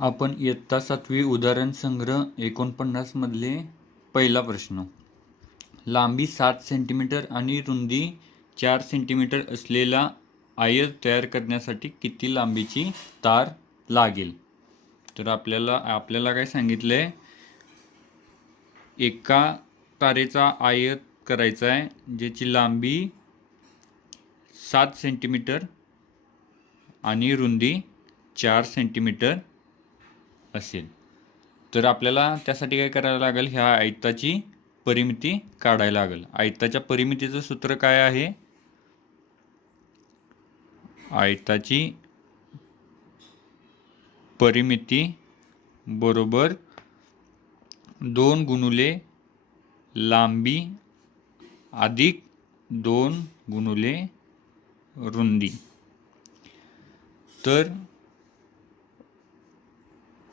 आपण इयत्ता 7वी उदाहरण संग्रह 49 मधले पहिला प्रश्न. लांबी 7 सेंटीमीटर आणि रुंदी 4 सेंटीमीटर असलेला आयत तयार करण्यासाठी किती लांबीची तार लागेल? तर आपल्याला काय सांगितलंय, एका तारेचा आयत करायचा आहे ज्याची लांबी 7 सेंटीमीटर आणि रुंदी 4 सेंटीमीटर असेल. तर आपल्याला त्यासाठी काय करायला लागेल, ह्या आयताची परिमिती काढायला लागेल. आयताच्या परिमितीचं सूत्र काय आहे? आयताची परिमिती बरोबर 2 गुणुले लांबी अधिक 2 गुणुले रुंदी. तर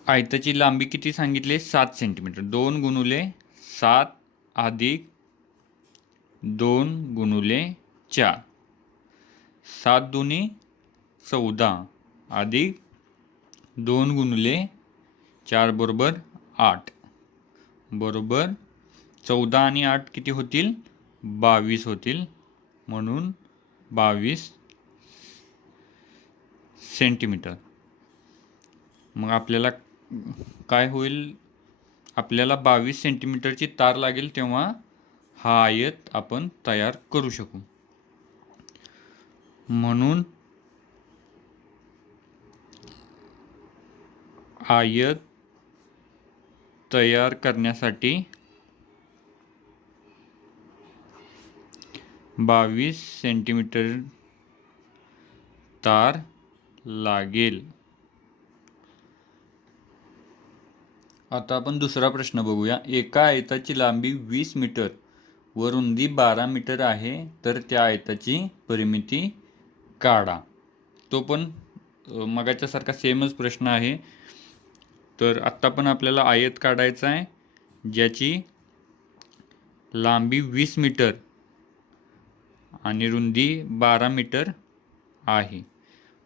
आयताची लांबी किती सांगितले? 7 सेंटीमीटर. 2 गुणुले 7 अधिक 2 गुणुले 4. 7 दुनी 14 अधिक 2 गुणुले 4 बरोबर 8 बरोबर 14 आणि 8 किती होतील? 22 होतील. म्हणून 22 सेंटीमीटर. मग आपल्याला काय होईल? आपल्याला 22 सेंटीमीटरची तार लागेल, तेव्हा हा आयत आपण तयार करू शकू. म्हणून आयत तयार करण्यासाठी 22 सेंटीमीटर तार लागेल. आता आपण दुसरा प्रश्न बघूया. एका आयताची लांबी 20 मीटर व रुंदी 12 मीटर आहे, तर त्या आयताची परिमिती काढा. तो पण मगाच्या सारखा सेमच प्रश्न आहे. तर आत्ता पण आपल्याला आयत काढायचा आहे ज्याची लांबी 20 मीटर आणि रुंदी 12 मीटर आहे.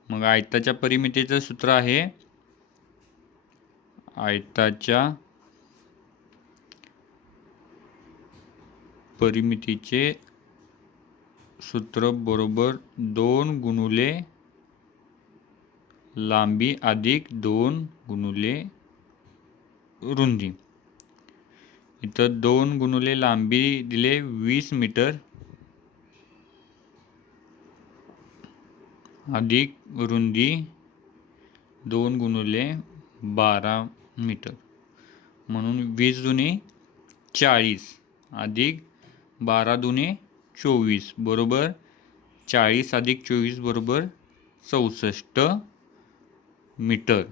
मग आयताच्या परिमितीचं सूत्र आहे, आयताच्या परिमितीचे सूत्र बरोबर 2 गुणुले लांबी अधिक 2 गुणुले रुंदी. इथं 2 गुणुले लांबी दिले 20 मीटर अधिक रुंदी 2 गुणुले 12 मीटर. म्हणून 20 दुने 40 अधिक 12 दुने 24 बरोबर 40 अधिक 24 बरोबर 64 मीटर.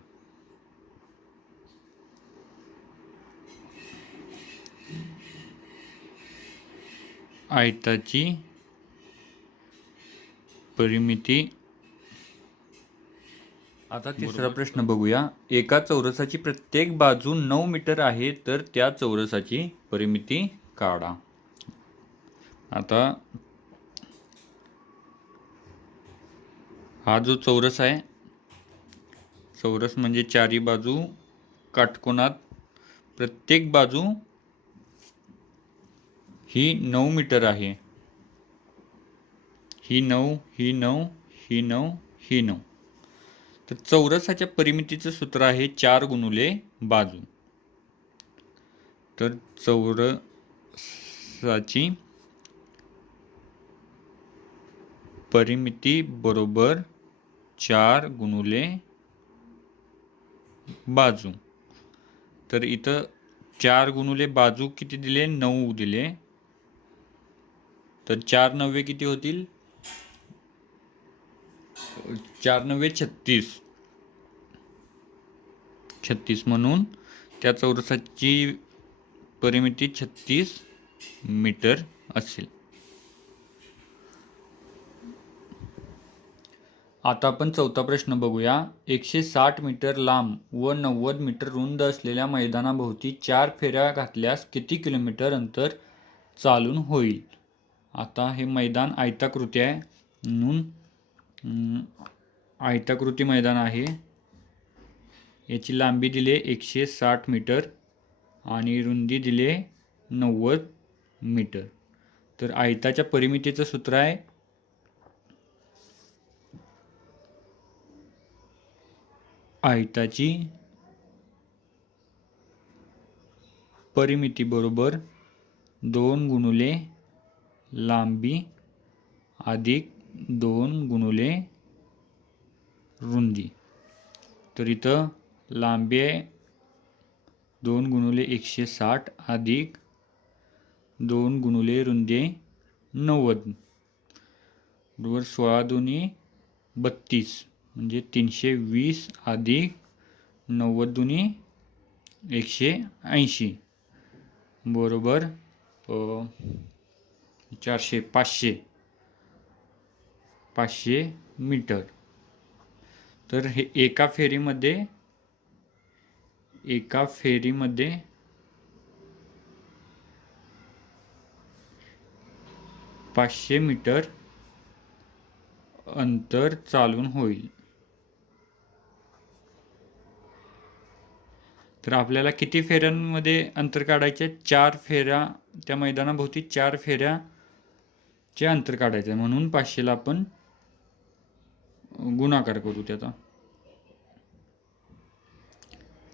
आयताची परिमिती. आता तिसरा प्रश्न बघूया. एका चौरसाची प्रत्येक बाजू 9 मीटर आहे, तर त्या चौरसाची परिमिती काढा. आता हा जो चौरस आहे, चौरस म्हणजे चारी बाजू काटकोनात प्रत्येक बाजू ही 9 मीटर आहे. ही 9, ही 9, ही 9, ही 9. तर चौरसाच्या परिमितीचं सूत्र आहे 4 गुणुले बाजू. तर चौरसाची परिमिती बरोबर 4 गुणुले बाजू. तर इथं 4 गुणुले बाजू किती दिले? 9 दिले. तर 4 9 किती होतील? 4 9 36. 36 म्हणून त्या चौरसाची परिमिती 36 मीटर असेल. आता आपण चौथा प्रश्न बघूया. 160 मीटर लांब व 90 मीटर रुंद असलेल्या मैदानाभोवती 4 फेऱ्या घातल्यास किती किलोमीटर अंतर चालून होईल? आता हे मैदान आयताकृती आहे, म्हणून आयताकृती मैदान आहे. याची लांबी दिले 160 मीटर आणि रुंदी दिले 90 मीटर. तर आयताच्या परिमितीचं सूत्र आहे आयताची परिमिती बरोबर 2 गुणुले लांबी अधिक 2 गुणुले रुंदी. तर इथं लांबी आहे 2 गुणुले 160 अधिक 2 गुणुले रुंदी 90 बरोबर 16 दुनी 32 म्हणजे 320 अधिक 90 दुनी 180 बरोबर 500 मीटर. तर हे एका फेरीमध्ये 500 मीटर अंतर चालून होईल. तर आपल्याला किती फेऱ्यांमध्ये अंतर काढायचे? 4 फेऱ्या. त्या मैदानाभोवती 4 फेऱ्याचे अंतर काढायचं आहे, म्हणून 500ला आपण गुणाकार करू त्याचा.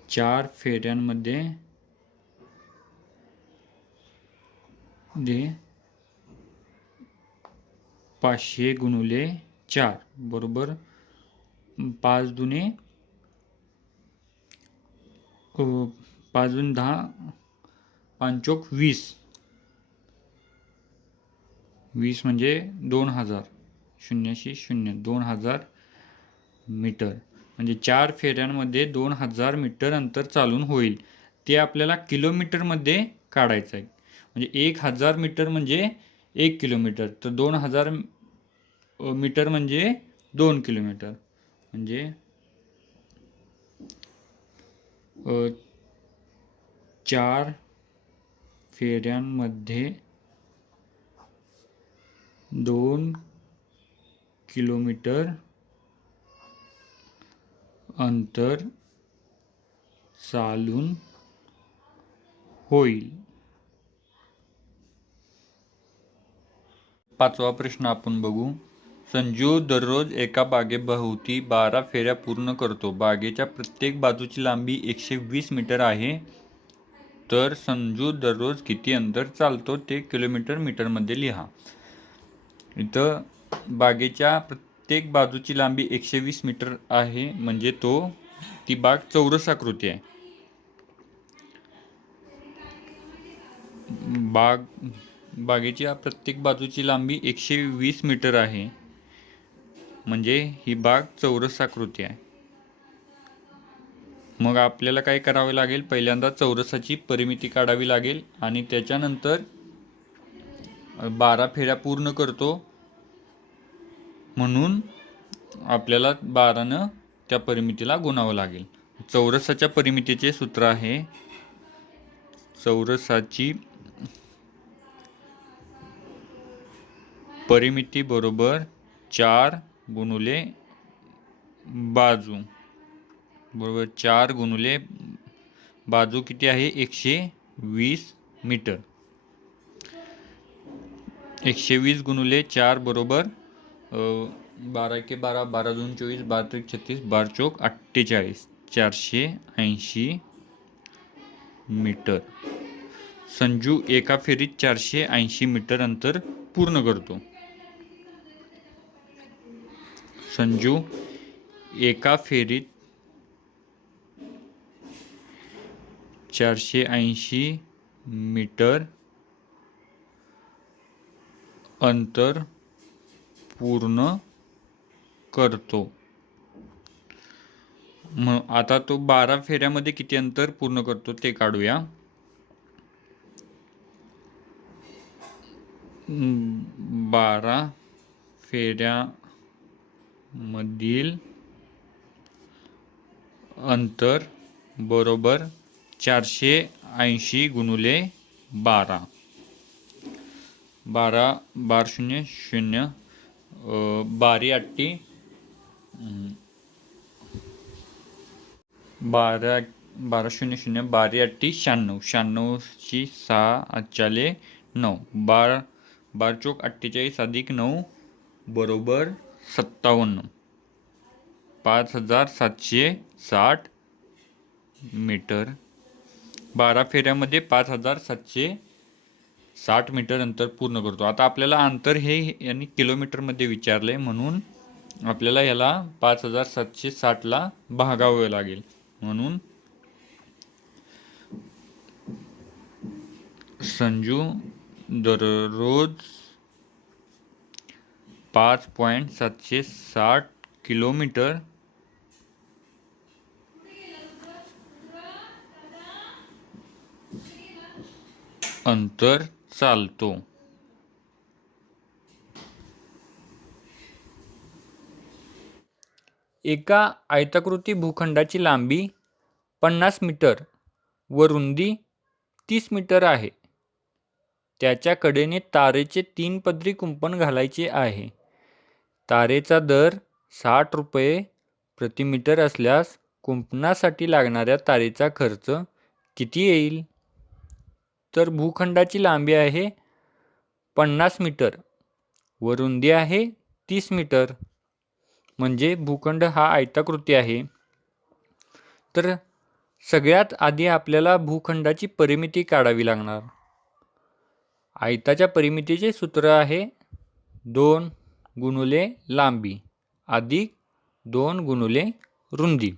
4 फेऱ्यांमध्ये 500 गुणुले 4 बरोबर 5 दुने 10 5 20 म्हणजे 2000 शून्याशी शून्य 2000 मीटर. म्हणजे 4 फेऱ्यांमध्ये 2000 मीटर अंतर चालून होईल. ते आपल्याला किलोमीटरमध्ये काढायचं आहे. म्हणजे 1000 मीटर म्हणजे 1 किलोमीटर, तर 2000 मीटर म्हणजे 2 किलोमीटर. म्हणजे 4 फेऱ्यांमध्ये 2 किलोमीटर अंतर चालून होईल. 5वा प्रश्न आपण बघू. संजू दररोज एका बागेभोवती 12 फेऱ्या पूर्ण करतो. बागेच्या प्रत्येक बाजूची लांबी 120 मीटर आहे. तर संजू दररोज किती अंतर चालतो ते किलोमीटर मीटरमध्ये लिहा. इथं बागेच्या प्रत्येक बाजूची लांबी 120 मीटर आहे, म्हणजे ती बाग चौरसाकृती आहे. बागेच्या प्रत्येक बाजूची लांबी 120 मीटर आहे, म्हणजे ही बाग चौरसाकृती आहे. मग आपल्याला काय करावे लागेल? पहिल्यांदा चौरसाची परिमिती काढावी लागेल आणि त्याच्यानंतर 12 फेऱ्या पूर्ण करतो, म्हणून आपल्याला 12नं त्या परिमितीला गुणावं लागेल. चौरसाच्या परिमितीचे सूत्र आहे चौरसाची परिमिती बरोबर 4 गुणुले बाजू बरोबर 4 गुणुले बाजू किती आहे? 120 मीटर. 120 गुणुले 4 बरोबर 12 1 12 12 2 24 12 3 36 12 चौक 48 480 मीटर. संजू एका फेरीत 480 मीटर अंतर पूर्ण करतो. संजू एका फेरीत 480 मीटर अंतर पूर्ण करतो. मग आता तो 12 फेऱ्यामध्ये किती अंतर पूर्ण करतो ते काढूया. 12 फेऱ्यामधील अंतर बरोबर 480 गुणुले 12 12 0 0 12 8 12 12 अट्टी 96, 96ची 6 8 9, 12 चोक 48 अधिक 9 बरोबर 57, 5760 मीटर. 12 फेऱ्यामध्ये 5760 मीटर अंतर पूर्ण करतो. आता आपल्याला अंतर हे यांनी किलोमीटरमध्ये विचारलंय, म्हणून आपल्याला याला 5760ला भागावे लागेल. म्हणून संजू दररोज 5.760 किलोमीटर अंतर चालतो. एका आयताकृती भूखंडाची लांबी 50 मीटर व रुंदी 30 मीटर आहे. त्याच्या कडेने तारेचे 3 पदरी कुंपण घालायचे आहे. तारेचा दर 60 रुपये प्रति मीटर असल्यास कुंपणासाठी लागणाऱ्या तारेचा खर्च किती येईल? तर भूखंडाची लांबी आहे 50 मीटर व रुंदी आहे 30 मीटर, म्हणजे भूखंड हा आयताकृती आहे. तर सगळ्यात आधी आपल्याला भूखंडाची परिमिती काढावी लागणार. आयताच्या परिमितीचे सूत्र आहे 2 गुणुले लांबी अधिक 2 गुणुले रुंदी.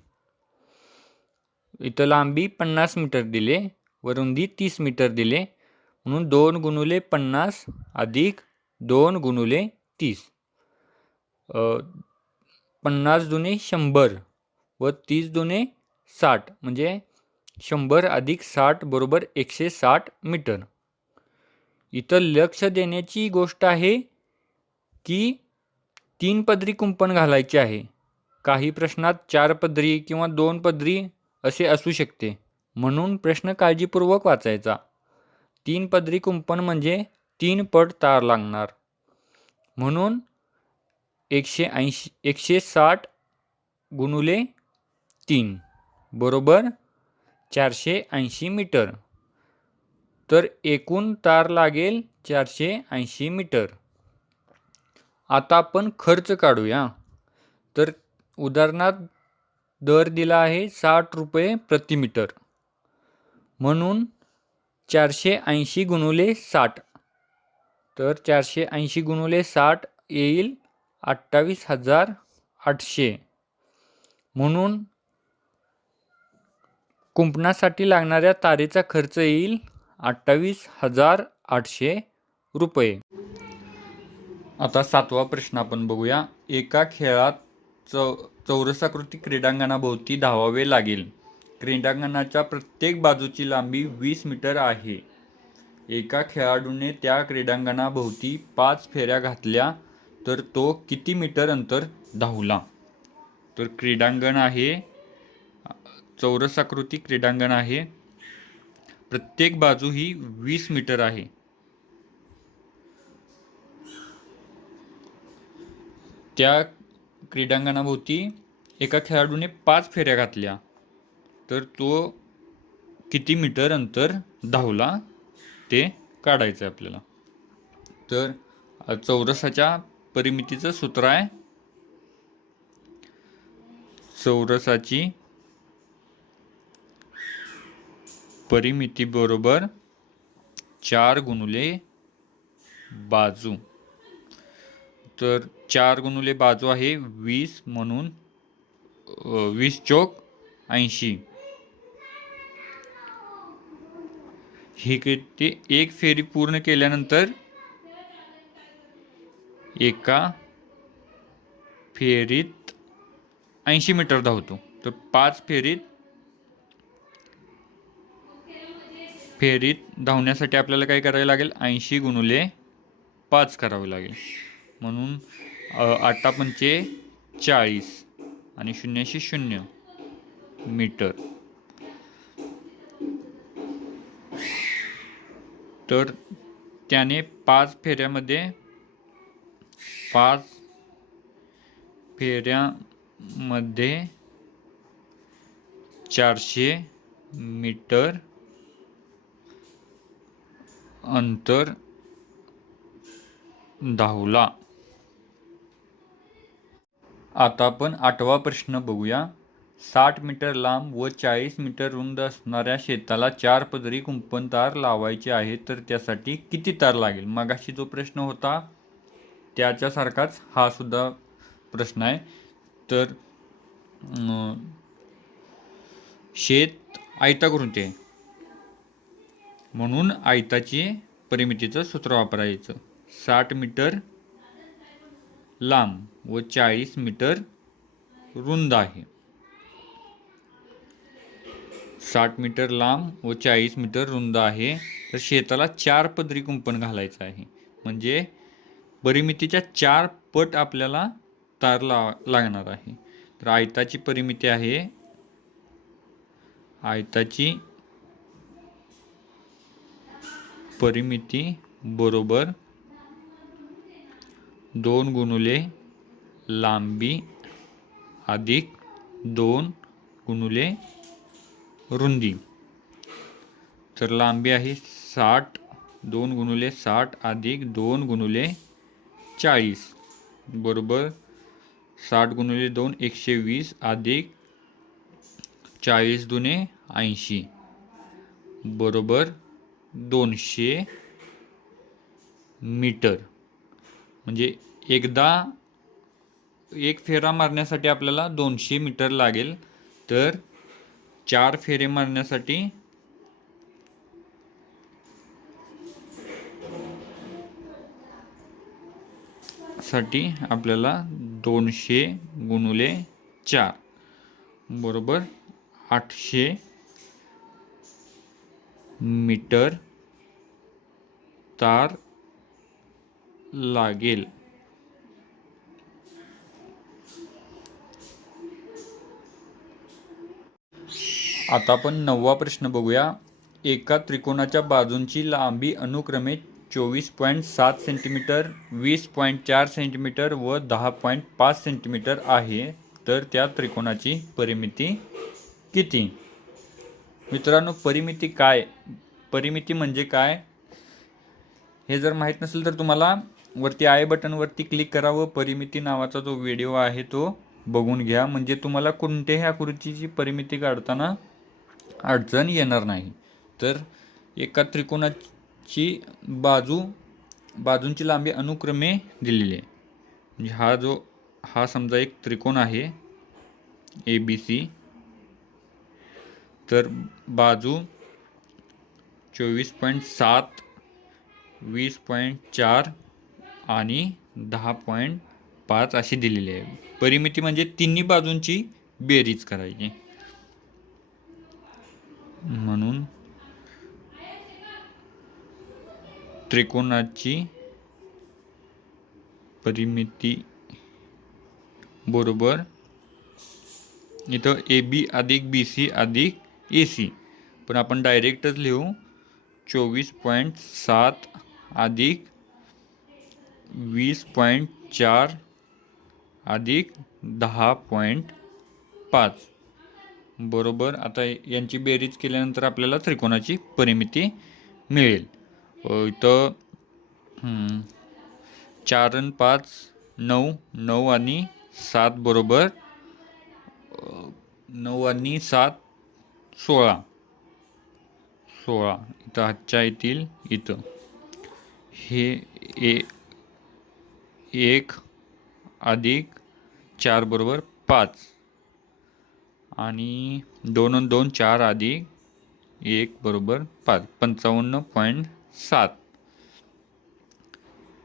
इथं लांबी 50 मीटर दिले व रुंदी 30 मीटर दिले, म्हणून 2 गुणुले 50 अधिक 2 गुणुले 30. 50 दुने 100 व 30 दुने 60, म्हणजे 100 अधिक 60 बरोबर 160 मीटर. इथं लक्ष देण्याची गोष्ट आहे की 3 पदरी कुंपण घालायचे आहे. काही प्रश्नात 4 पदरी किंवा 2 पदरी असे असू शकते, म्हणून प्रश्न काळजीपूर्वक वाचायचा. 3 पदरी कुंपण म्हणजे 3 पट तार लागणार, म्हणून 160 गुणुले 3 बरोबर 480 मीटर. तर एकूण तार लागेल 480 मीटर. आता आपण खर्च काढूया. तर उदाहरणात दर दिला आहे 60 रुपये प्रति मीटर, म्हणून 480 गुणुले 60. तर 480 गुणुले 60 येईल 28,800. म्हणून कुंपणासाठी लागणाऱ्या तारेचा खर्च येईल 28,800 रुपये. आता 7वा प्रश्न आपण बघूया. एका खेळात चौरसाकृती क्रीडांगणाभोवती धावावे लागेल. क्रीडांगणाच्या प्रत्येक बाजूची लांबी 20 मीटर आहे. एका खेळाडूने त्या क्रीडांगणाभोवती 5 फेऱ्या घातल्या तर तो किती मीटर अंतर धावला? तर क्रीडांगण आहे, चौरसाकृती क्रीडांगण आहे, प्रत्येक बाजू ही 20 मीटर आहे. त्या क्रीडांगणाभोवती एका खेळाडूने 5 फेऱ्या घातल्या तर तो किती मीटर अंतर धावला ते काढायचं आहे आपल्याला. तर चौरसाच्या परिमितीचं सूत्र आहे, चौरसाची परिमिती बरोबर 4 गुणुले बाजू. तर 4 गुणुले बाजू आहे 20, म्हणून 20 चोक 80. हे किती? एक फेरी पूर्ण केल्यानंतर एका फेरीत 80 मीटर धावतो. तर 5 फेरीत धावण्यासाठी आपल्याला काय करावे लागेल? 80 गुणुले 5 करावे लागेल. म्हणून 8 पंचे 40 आणि 0 मीटर. तर त्याने 5 फेऱ्यामध्ये 4 400 मीटर अंतर धावला. आता आपण 8वा प्रश्न बघूया. 60 मीटर लांब व 40 मीटर रुंद असणाऱ्या शेताला 4 पदरी कुंपण तार लावायचे आहे, तर त्यासाठी किती तार लागेल? मगाशी जो प्रश्न होता त्याच्यासारखाच हा सुद्धा प्रश्न आहे. तर शेत आयताकृती आहे म्हणून आयताची परिमितीचं सूत्र वापरायचं. 60 मीटर लांब व 40 मीटर रुंद आहे. 60 मीटर लांब व 40 मीटर रुंद आहे, तर शेताला 4 पदरी कुंपण घालायचं आहे. म्हणजे परिमितीच्या 4 पट आपल्याला तार लागणार आहे. तर आयताची परिमिती आहे, आयताची परिमिती बरोबर 2 गुणुले लांबी अधिक 2 गुणुले रुंदी. तर लांबी आहे 60, 2 गुणुले 60 अधिक 2 गुणुले 40 बरोबर 60 गुणुले 2 120 अधिक 40 दुने 80 बरोबर 200 मीटर. म्हणजे एकदा एक फेरा मारण्यासाठी आपल्याला 200 मीटर लागेल, तर 4 फेरे मारण्यासाठी आपल्याला 200 गुणुले 4 बरोबर 800 मीटर तार लागेल. आता आपण 9वा प्रश्न बघूया. एका त्रिकोणाच्या बाजूंची लांबी अनुक्रमे 24.7 सेंटीमीटर, 20.4 सेंटीमीटर व 10.5 सेंटीमीटर आहे, तर त्या त्रिकोणाची परिमिती किती? मित्रांनो, परिमिती म्हणजे काय हे जर माहीत नसेल तर तुम्हाला वरती आय बटनवरती क्लिक करा व परिमिती नावाचा जो व्हिडिओ आहे तो बघून घ्या. म्हणजे तुम्हाला कोणत्याही आकृतीची परिमिती काढताना अडचण येणार नाही. तर एका त्रिकोणाची बाजूंची लांबी अनुक्रमे दिलेली आहे. म्हणजे हा समजा एक त्रिकोण आहे ABC, तर बाजू 24.7, 20.4 आणि 10.5 अशी दिलेली आहे. परिमिती म्हणजे तिन्ही बाजूंची बेरीज करायची. म्हणून त्रिकोणाची परिमिती बरोबर इथं AB अधिक BC अधिक AC, पण आपण डायरेक्टच लिहू 24.7 अधिक 20.4 अधिक 10.5 बरोबर. आता यांची बेरीज केल्यानंतर आपल्याला त्रिकोणाची परिमिती मिळेल. इथं 4 आणि 5 9, 9 आणि 7 बरोबर 9 आणि 7 16. इथं हातच्या येतील. इथं हे 1 अधिक 4 बरोबर 5 आणि 2 आणि 2 4 अधिक 1 बरोबर 5, 55.7.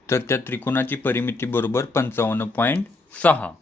तर त्या त्रिकोणाची परिमिती बरोबर 55.6.